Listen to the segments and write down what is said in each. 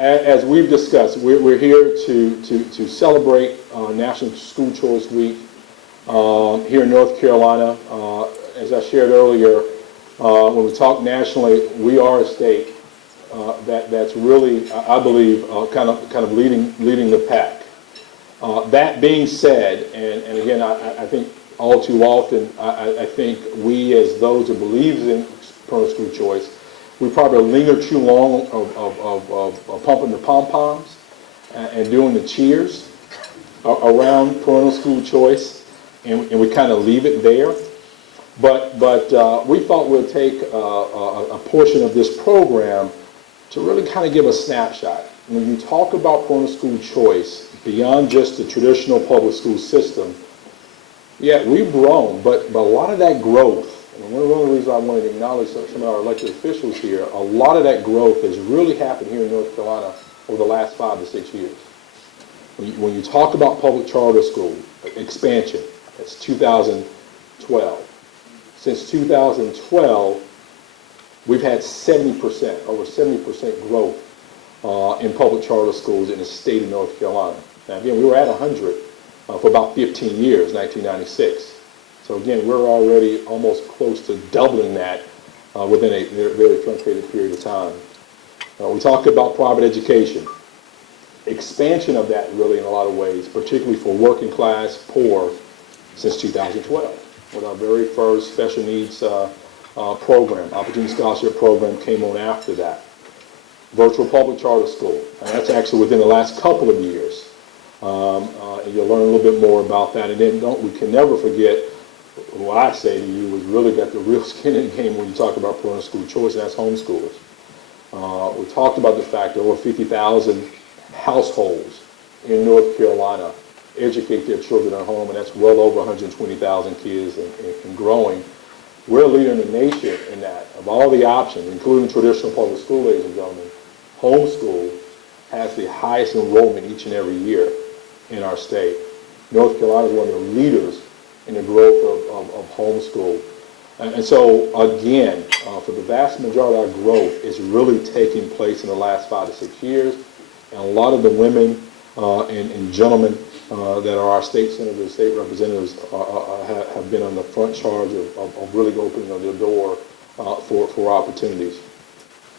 As we've discussed, we're here to celebrate National School Choice Week here in North Carolina. As I shared earlier, when we talk nationally, we are a state that's really, I believe, kind of leading the pack. That being said, and again, I think all too often, I think we as those who believes in parental school choice, we probably linger too long of pumping the pom-poms and doing the cheers around parental school choice, and we kind of leave it there. But we thought we'd take a portion of this program to really kind of give a snapshot. When you talk about parental school choice, beyond just the traditional public school system, yeah, we've grown, but a lot of that growth, and one of the reasons I wanted to acknowledge some of our elected officials here, a lot of that growth has really happened here in North Carolina over the last 5 to 6 years. When you talk about public charter school expansion, that's 2012. Since 2012, we've had 70%, over 70% growth in public charter schools in the state of North Carolina. Now again, we were at 100 for about 15 years, 1996. So again, we're already almost close to doubling that within a very truncated period of time. We talk about private education. Expansion of that really in a lot of ways, particularly for working class poor, since 2012. With our very first special needs program, Opportunity Scholarship Program came on after that. Virtual public charter school, and that's actually within the last couple of years. And you'll learn a little bit more about that. And then we can never forget what I say to you is really got the real skin in the game when you talk about parental school choice, and that's homeschoolers. We talked about the fact that over 50,000 households in North Carolina educate their children at home, and that's well over 120,000 kids and growing. We're a leader in the nation in that. Of all the options, including traditional public school, ladies and gentlemen, homeschool has the highest enrollment each and every year in our state. North Carolina is one of the leaders in the growth of homeschool. And so, again, for the vast majority of our growth is really taking place in the last 5 to 6 years. And a lot of the women and gentlemen that are our state senators, state representatives, have been on the front charge of really opening the door for opportunities.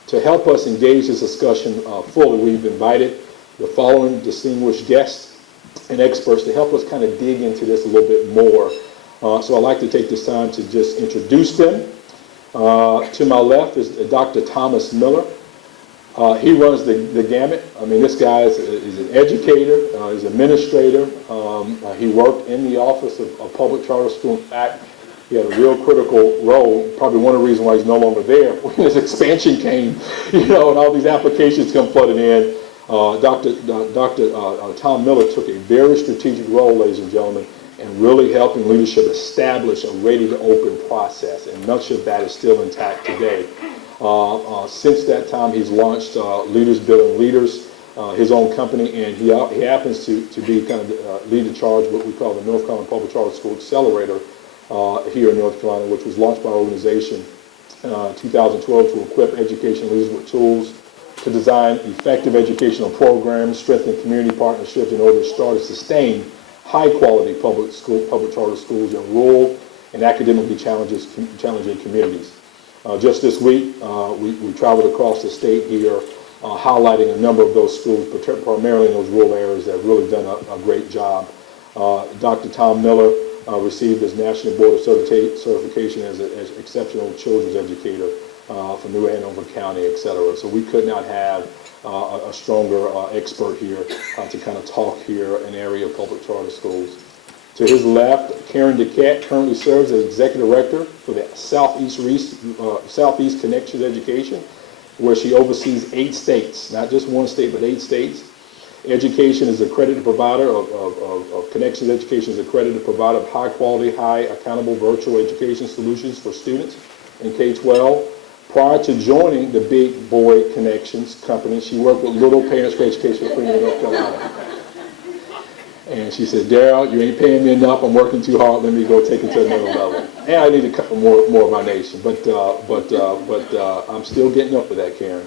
To help us engage this discussion fully, we've invited the following distinguished guests and experts to help us kind of dig into this a little bit more. So I'd like to take this time to just introduce them. To my left is Dr. Thomas Miller. He runs the gamut. I mean, this guy is an educator, he's an administrator. He worked in the Office of Public Charter School. In fact, he had a real critical role, probably one of the reasons why he's no longer there. When this expansion came, and all these applications come flooding in, Dr. Tom Miller took a very strategic role, ladies and gentlemen, and really helping leadership establish a ready-to-open process, and much of that is still intact today. Since that time, he's launched Leaders Building Leaders, his own company, and he happens to be kind of lead the charge what we call the North Carolina Public Charter School Accelerator here in North Carolina, which was launched by our organization in 2012 to equip education leaders with tools to design effective educational programs, strengthen community partnerships in order to start and sustain high-quality public charter schools in rural and academically challenging communities. Just this week, we traveled across the state here, highlighting a number of those schools, primarily in those rural areas that have really done a great job. Dr. Tom Miller received his National Board of Certification as an exceptional children's educator for New Hanover County, et cetera. So we could not have a stronger expert here to kind of talk here in the area of public charter schools. To his left, Karen DeCat currently serves as Executive Director for the Southeast Connections Education, where she oversees 8 states, not just one state, but 8 states. Education is accredited provider of Connections Education is accredited provider of high-quality, high-accountable virtual education solutions for students in K-12. Prior to joining the Big Boy Connections company, she worked with Little Parents for Education for Freedom, North Carolina. And she said, Darrell, you ain't paying me enough. I'm working too hard. Let me go take it to another level. And I need to cover more of my nation. But I'm still getting up for that, Karen.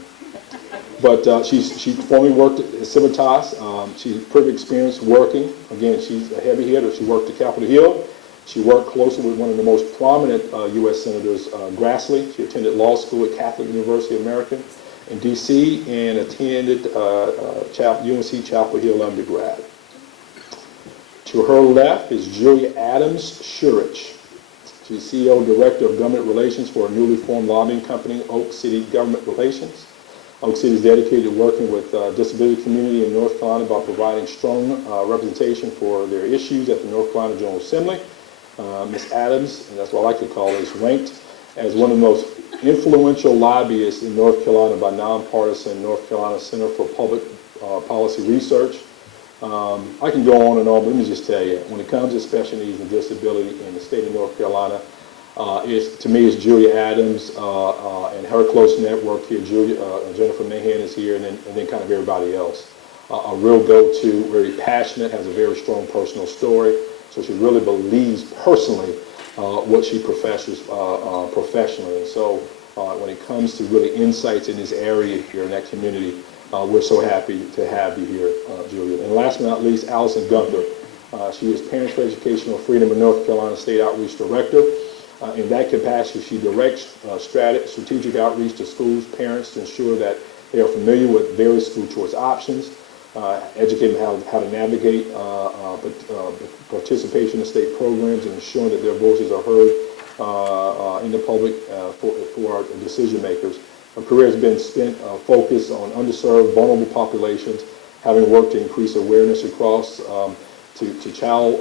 But she formerly worked at Civitas. She's pretty experienced working. Again, she's a heavy hitter. She worked at Capitol Hill. She worked closely with one of the most prominent U.S. Senators, Grassley. She attended law school at Catholic University American in D.C. and attended UNC Chapel Hill undergrad. To her left is Julia Adams-Scheurich. She's CEO Director of Government Relations for a newly formed lobbying company, Oak City Government Relations. Oak City is dedicated to working with the disability community in North Carolina by providing strong representation for their issues at the North Carolina General Assembly. Ms. Adams, and that's what I like to call her, is ranked as one of the most influential lobbyists in North Carolina by nonpartisan North Carolina Center for Public Policy Research. I can go on and on, but let me just tell you, when it comes to special needs and disability in the state of North Carolina, to me, it's Julia Adams and her close network here. Jennifer Mahan is here, and then kind of everybody else. A real go-to, very passionate, has a very strong personal story. So she really believes personally what she professes professionally. And so when it comes to really insights in this area here in that community, we're so happy to have you here, Julia. And last but not least, Allison Gunther. She is Parents for Educational Freedom and North Carolina State Outreach Director. In that capacity, she directs strategic outreach to schools, parents to ensure that they are familiar with various school choice options, educating them how to navigate participation in state programs, and ensuring that their voices are heard in the public for our decision makers. Her career has been spent focused on underserved, vulnerable populations, having worked to increase awareness across to child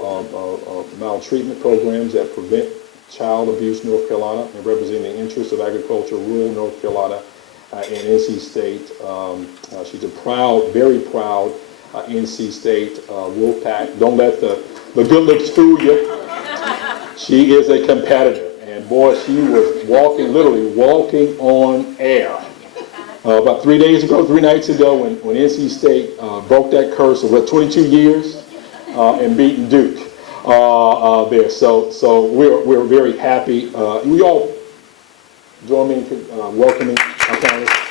maltreatment programs that prevent child abuse in North Carolina, and representing the interests of agriculture, rural North Carolina, and NC State. She's a proud, very proud NC State Wolfpack. Don't let the good looks fool you. She is a competitor, and boy, she was literally walking on air. About 3 nights ago, when NC State broke that curse of 22 years and beating Duke there. So we're very happy. We all join me in welcoming our panelists.